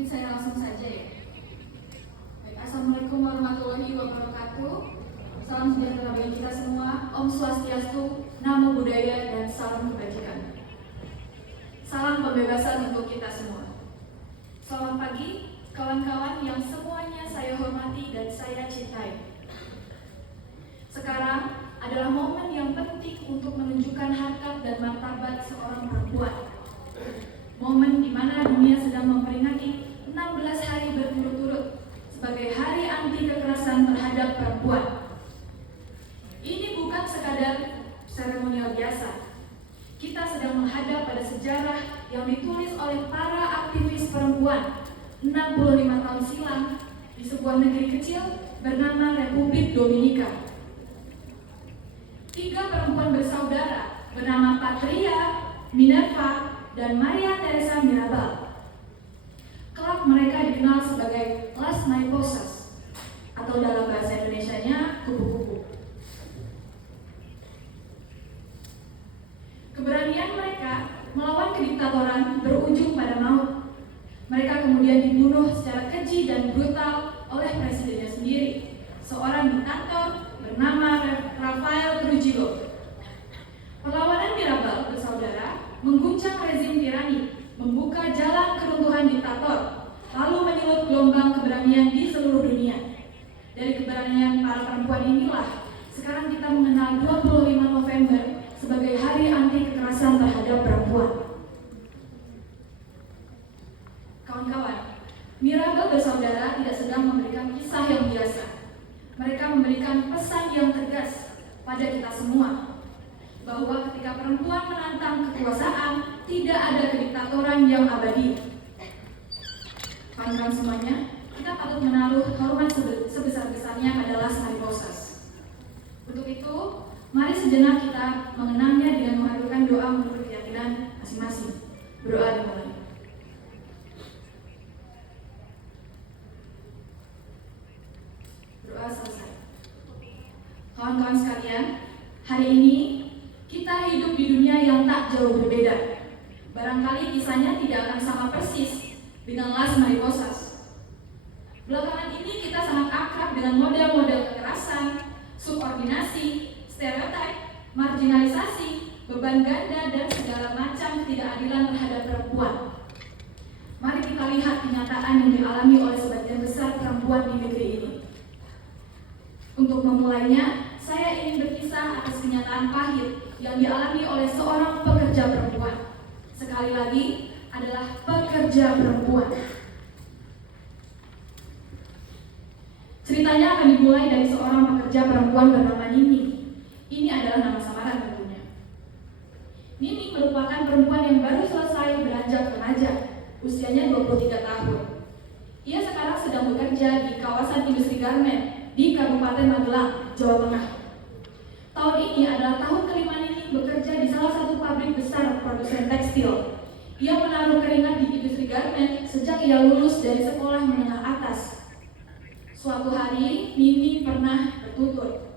Mungkin saya langsung saja ya. Baik, Assalamualaikum warahmatullahi wabarakatuh. Salam sejahtera bagi kita semua. Om Swastiastu, Namo Buddhaya, dan salam kebajikan. Salam pembebasan untuk kita semua. Selamat pagi, kawan-kawan yang semuanya saya hormati dan saya cintai. Sekarang adalah momen yang penting untuk menunjukkan harkat dan martabat seorang perempuan. Momen di mana dunia sedang memperingati 16 hari berturut-turut sebagai hari anti kekerasan terhadap perempuan. Ini bukan sekadar seremonial biasa. Kita sedang menghadap pada sejarah yang ditulis oleh para aktivis perempuan 65 tahun silam di sebuah negeri kecil bernama Republik Dominika. 3 perempuan bersaudara bernama Patria, Minerva, dan Maria Teresa Mirabal. Kelak mereka dikenal sebagai Las Mariposas, atau dalam bahasa Indonesianya kupu-kupu. Keberanian mereka melawan kediktatoran berujung pada maut. Mereka kemudian dibunuh secara keji dan brutal oleh presidennya sendiri, seorang diktator bernama Rafael Trujillo. Perlawanan Mirabal bersaudara mengguncang rezim tirani, membuka jalan keruntuhan diktator, lalu menyulut gelombang keberanian di seluruh dunia. Dari keberanian para perempuan inilah sekarang kita mengenal 25 November sebagai hari anti kekerasan terhadap perempuan. Kawan-kawan, Mirabal bersaudara tidak sedang memberikan kisah yang biasa. Mereka memberikan pesan yang tegas pada kita semua, bahwa ketika perempuan menantang kekuasaan, tidak ada kediktatoran yang abadi. Kawan-kawan semuanya, kita patut menaruh hormat sebesar-besarnya pada Las Mariposas. Untuk itu, mari sejenak kita mengenangnya dengan menghaturkan doa menurut keyakinan masing-masing. Berdoa dimulai. Doa selesai. Kawan-kawan sekalian, hari ini kita hidup di dunia yang tak jauh berbeda. Barangkali kisahnya tidak akan sama persis dengan Las Mariposas. Belakangan ini kita sangat akrab dengan model-model kekerasan, subordinasi, stereotip, marginalisasi, beban ganda, dan segala macam ketidakadilan terhadap perempuan. Mari kita lihat kenyataan yang dialami oleh sebagian besar perempuan di negeri ini. Untuk memulainya, saya ingin berkisah atas kenyataan pahit yang dialami oleh seorang pekerja perempuan. Sekali lagi, adalah pekerja perempuan. Ceritanya akan dimulai dari seorang pekerja perempuan bernama Nini. Ini adalah nama samaran tentunya. Nini merupakan perempuan yang baru selesai beranjak remaja, usianya 23 tahun. Ia sekarang sedang bekerja di kawasan industri garmen di Kabupaten Magelang, Jawa Tengah. Tahun ini adalah tahun kelima Nini bekerja di salah satu pabrik besar produsen tekstil. Ia menaruh keringat di industri garmen sejak ia lulus dari sekolah menengah atas. Suatu hari, Nini pernah bertutur.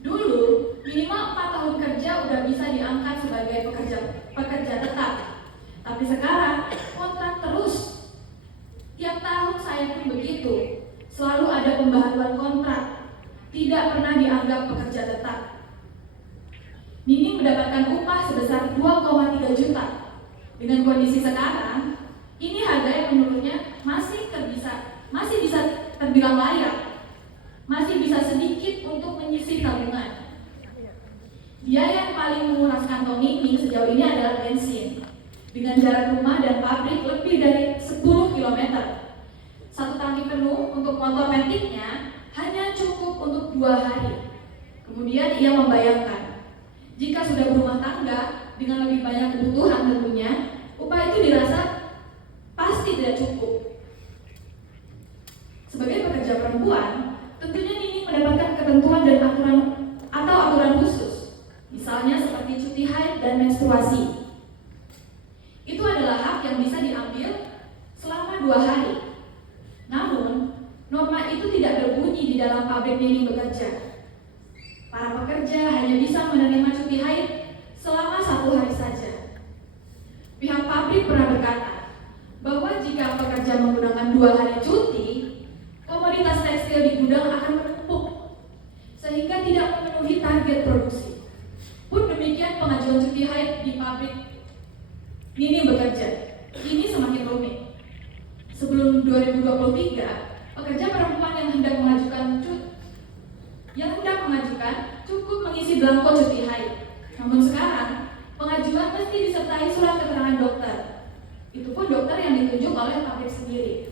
Dulu, minimal 4 tahun kerja udah bisa diangkat sebagai pekerja tetap. Tapi sekarang, kontrak terus. Tiap tahun saya pun begitu. Selalu ada pembaharuan kontrak. Tidak pernah dianggap pekerja tetap. Nini mendapatkan upah sebesar 2,3 juta. Dengan kondisi sekarang, ini harga yang menurutnya masih bisa terbilang layak. Masih bisa sedikit untuk menyisih tabungan. Biaya yang paling menguras kantong Nini sejauh ini adalah bensin. Dengan jarak rumah dan pabrik lebih dari 10 km. Satu tangki penuh untuk motor metiknya hanya cukup untuk 2 hari. Kemudian ia membayangkan, jika sudah berumah tangga dengan lebih banyak kebutuhan tentunya, upah itu dirasa pasti tidak cukup. Sebagai pekerja perempuan, tentunya Nini mendapatkan ketentuan dan aturan khusus, misalnya seperti cuti haid dan menstruasi. Itu adalah hak yang bisa diambil selama 2 hari. Namun, norma itu tidak berbunyi di dalam pabrik Nini bekerja. Para pekerja hanya bisa menerima cuti haid selama 1 hari saja. Pihak pabrik pernah berkata bahwa jika pekerja 2023, pekerja perempuan yang hendak mengajukan cukup mengisi belangko cuti haid. Namun sekarang, pengajuan mesti disertai surat keterangan dokter. Itu pun dokter yang ditunjuk oleh pabrik sendiri.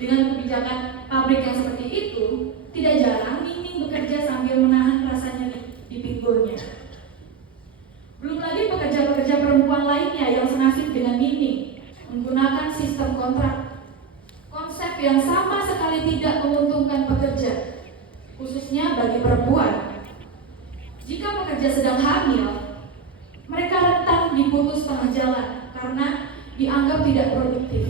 Dengan kebijakan pabrik yang seperti itu, tidak jarang Nining bekerja sambil menahan rasanya di pinggulnya. Belum lagi pekerja-pekerja perempuan lainnya yang senasib dengan Nining, menggunakan sistem kontrak. Konsep yang sama sekali tidak menguntungkan pekerja, khususnya bagi perempuan. Jika pekerja sedang hamil, mereka rentan diputus tengah jalan karena dianggap tidak produktif.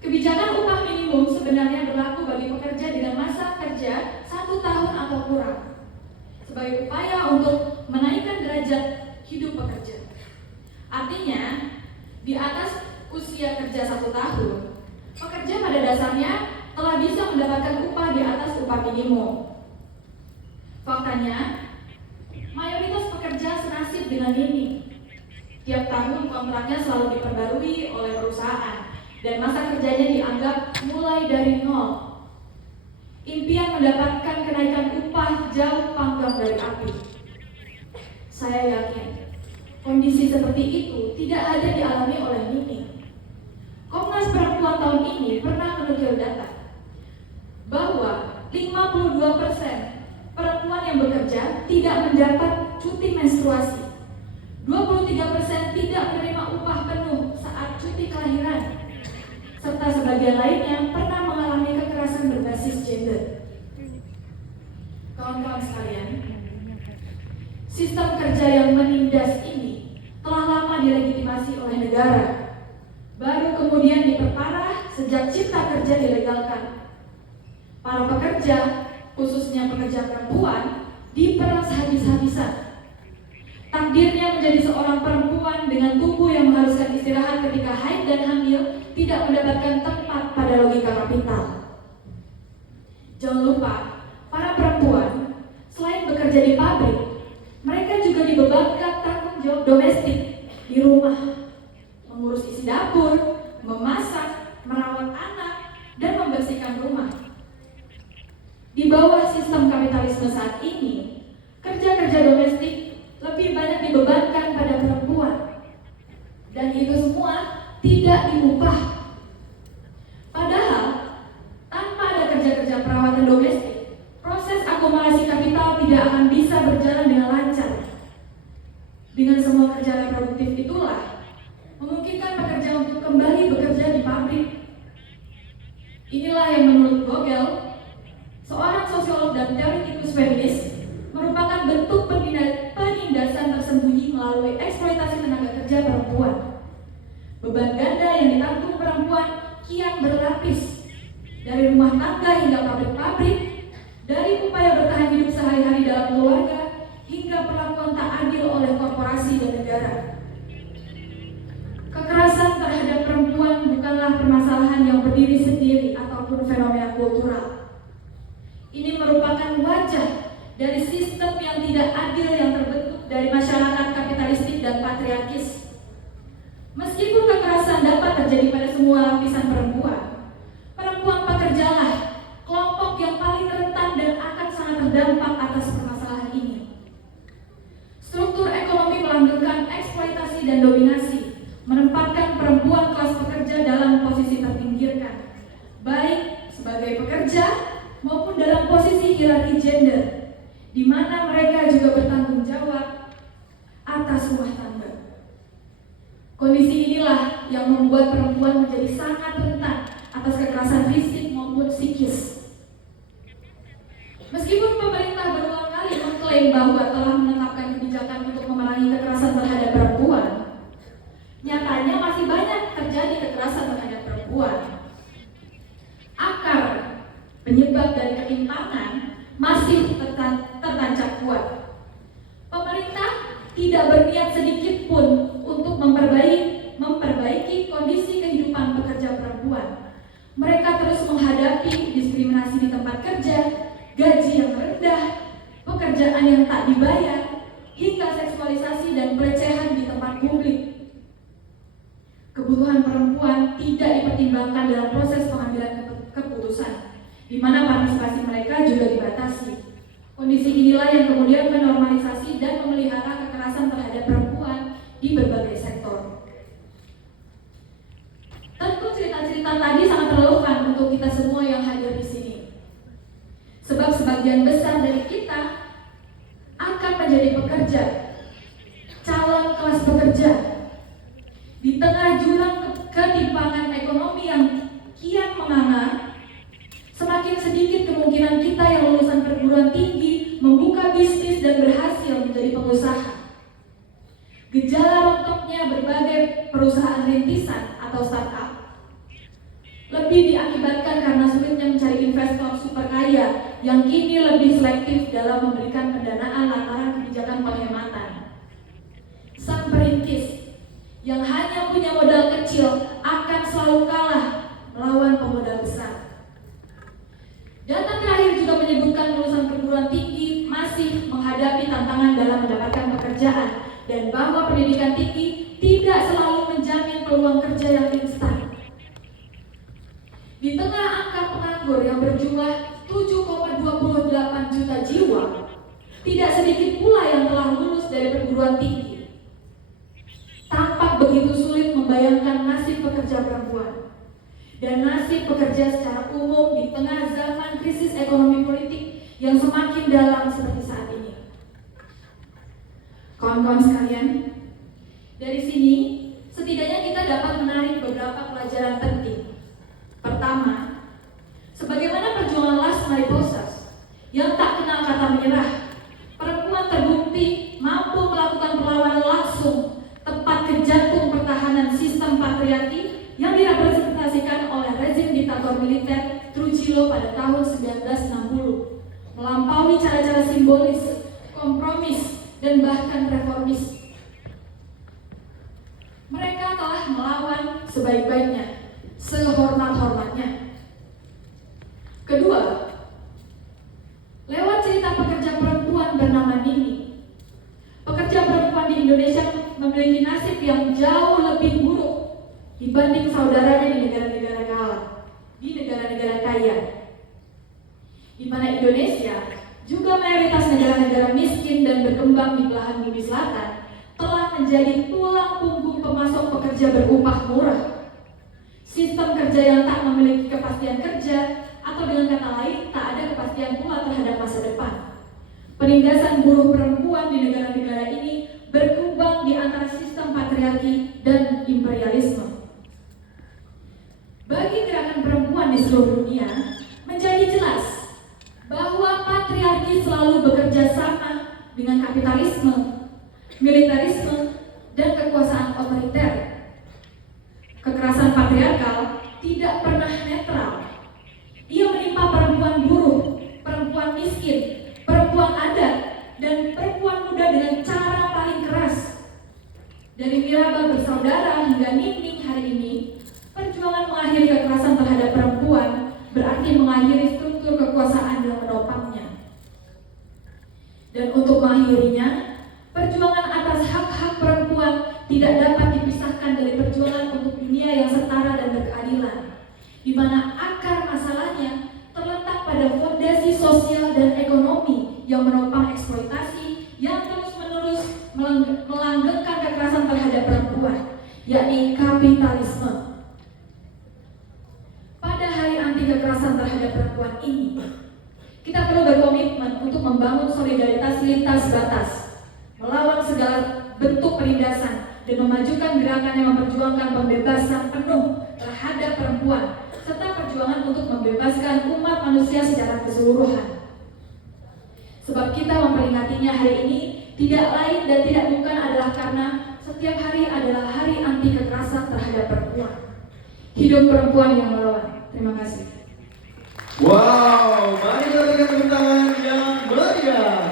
Kebijakan upah minimum sebenarnya berlaku bagi pekerja dengan masa kerja 1 tahun atau kurang, sebagai upaya untuk menaikkan derajat hidup pekerja. Artinya, di atas usia kerja 1 tahun, pekerja pada dasarnya telah bisa mendapatkan upah di atas upah minimum. Faktanya, mayoritas pekerja senasib dengan ini. Tiap tahun kontraknya selalu diperbarui oleh perusahaan dan masa kerjanya dianggap mulai dari nol. Impian mendapatkan kenaikan upah jauh panggang dari api. Saya yakin kondisi seperti itu tidak hanya dialami oleh Nining. Komnas Perempuan tahun ini pernah menukil data bahwa 52% perempuan yang bekerja tidak mendapat cuti menstruasi. 23% tidak menerima upah penuh saat cuti kelahiran, serta sebagian lainnya pernah mengalami kekerasan berbasis gender. Kawan-kawan sekalian, sistem kerja yang menindas ini telah lama dilegitimasi oleh negara, baru kemudian diperparah sejak cipta kerja dilegalkan. Para pekerja, khususnya pekerja perempuan, diperas habis-habisan. Takdirnya menjadi seorang perempuan dengan tubuh yang mengharuskan istirahat ketika haid dan hamil tidak mendapatkan tempat pada logika kapital. Jangan lupa, para perempuan selain bekerja di pabrik, mereka juga dibebankan tanggung jawab domestik di rumah, mengurus isi dapur, memasak, merawat anak, dan membersihkan rumah. Di bawah sistem kapitalisme saat ini, kerja-kerja domestik lebih banyak dibebankan pada perempuan, dan itu semua tidak diubah. Padahal tanpa ada kerja-kerja perawatan domestik, proses akumulasi kapital tidak akan bisa berjalan dengan lancar. Dengan semua kerja reproduktif itulah memungkinkan pekerja untuk kembali bekerja di pabrik. Inilah yang menurut Vogel, seorang sosiolog dan teoretikus feminis, merupakan bentuk penindasan tersembunyi melalui eksploitasi tenaga kerja perempuan. Beban ganda yang ditanggung perempuan kian berlapis, dari rumah tangga hingga pabrik-pabrik, dari upaya bertahan hidup sehari-hari dalam keluarga hingga perlakuan tak adil oleh korporasi dan negara. Kekerasan terhadap perempuan bukanlah permasalahan yang berdiri sendiri ataupun fenomena kultural. Ini merupakan wajah dari sistem yang tidak adil yang terbentuk dari masyarakat kapitalistik dan patriarkis. Meskipun kekerasan dapat terjadi pada semua lapisan perempuan, perempuan pekerjalah kelompok yang paling rentan dan akan sangat terdampak atas permasalahan ini. Struktur ekonomi melanggengkan eksploitasi dan dominasi, menempatkan perempuan kelas pekerja dalam posisi terpinggirkan, baik sebagai pekerja maupun dalam posisi hierarki gender, di mana mereka juga bertanggung jawab atas rumah tangga. Kondisi inilah yang membuat perempuan menjadi sangat rentan atas kekerasan fisik maupun psikis. Meskipun pemerintah berulang kali mengklaim bahwa telah menetapkan kebijakan untuk memerangi kekerasan terhadap perempuan, nyatanya masih banyak terjadi kekerasan terhadap perempuan. Akar penyebab dari ketimpangan masih tertancap kuat. Pemerintah tidak berniat sedikit pun untuk memperbaiki kondisi kehidupan pekerja perempuan. Mereka terus menghadapi diskriminasi di tempat kerja, gaji yang rendah, pekerjaan yang tak dibayar, hingga seksualisasi dan pelecehan di tempat publik. Kebutuhan perempuan tidak dipertimbangkan dalam proses pengambilan keputusan, di mana partisipasi mereka juga dibatasi. Kondisi inilah yang kemudian menormalisasi dan memelihara kekerasan terhadap perempuan di berbagai sektor. Tentu cerita-cerita tadi sangat relevan untuk kita semua yang hadir di sini. Sebab sebagian besar dari kita akan menjadi pekerja, calon kelas pekerja. Di tengah jurang ketimpangan ekonomi yang kian menganga, semakin sedikit kemungkinan kita yang lulusan perguruan tinggi membuka bisnis dan berhasil menjadi pengusaha. Gejala rontoknya berbagai perusahaan rintisan atau startup lebih diakibatkan karena sulitnya mencari investor super kaya yang kini lebih selektif dalam memberikan pendanaan lantaran kebijakan penghematan. Sang perintis yang hanya punya modal kecil akan selalu kalah melawan pemodal besar. Data terakhir juga menyebutkan lulusan perguruan tinggi masih menghadapi tantangan dalam mendapatkan pekerjaan dan bahwa pendidikan tinggi tidak selalu menjamin peluang kerja yang instan. Di tengah angka penganggur yang berjumlah 7,28 juta jiwa, tidak sedikit pula yang telah lulus dari perguruan tinggi. Tampak begitu sulit membayangkan nasib pekerja perempuan dan nasib pekerja secara umum di tengah zaman krisis ekonomi politik yang semakin dalam seperti saat ini. Kawan-kawan sekalian, dari sini setidaknya kita dapat menarik beberapa pelajaran penting. Pertama, sebagaimana perjuangan Las Mariposas yang tak kenal kata menyerah, perempuan terbukti mampu melakukan perlawanan langsung tepat ke jantung pertahanan sistem patriarki yang direpresentasikan oleh rezim diktator militer Trujillo pada tahun 1960, melampaui cara-cara simbolis, kompromis, dan bahkan reformis. Mereka telah melawan sebaik-baiknya, sehormat-hormatnya. Kedua, lewat cerita pekerja perempuan bernama Nini, pekerja perempuan di Indonesia memiliki nasib yang jauh lebih buruk dibanding saudaranya di negara-negara kaya, di mana Indonesia juga mayoritas negara-negara miskin dan berkembang di belahan bumi selatan telah menjadi tulang punggung pemasok pekerja berupah murah. Sistem kerja yang tak memiliki kepastian kerja, atau dengan kata lain tak ada kepastian pula terhadap masa depan. Penindasan buruh perempuan di negara-negara ini berkubang di antara sistem patriarki dan imperialisme. Bagi gerakan perempuan di seluruh dunia, menjadi jelas bahwa patriarki selalu bekerja sama dengan kapitalisme, militerisme, dan kekuasaan otoriter. Kekerasan patriarkal tidak pernah netral. Ia menimpa perempuan buruh, perempuan miskin, perempuan adat, dan perempuan muda dengan cara paling keras. Dari Miraba bersaudara hingga Nining hari ini, perjuangan mengakhiri kekerasan terhadap perempuan berarti mengakhiri struktur kekuasaan yang menopangnya. Dan untuk mengakhirinya, perjuangan atas hak-hak perempuan tidak dapat dipisahkan dari perjuangan untuk dunia yang setara dan berkeadilan, di mana akar masalahnya terletak pada fondasi sosial dan ekonomi yang menopang eksploitasi yang terus-menerus melanggengkan kekerasan terhadap perempuan, yakni kapitalisme. Pada hari anti kekerasan terhadap perempuan ini, kita perlu berkomitmen untuk membangun solidaritas lintas batas, melawan segala bentuk penindasan, dan memajukan gerakan yang memperjuangkan pembebasan penuh terhadap perempuan, serta perjuangan untuk membebaskan umat manusia secara keseluruhan. Sebab kita memperingatinya hari ini tidak lain dan tidak bukan adalah karena setiap hari adalah hari anti kekerasan terhadap perempuan. Hidup perempuan yang melawan. Terima kasih. Wow, mari kita berikan tepuk tangan yang meriah.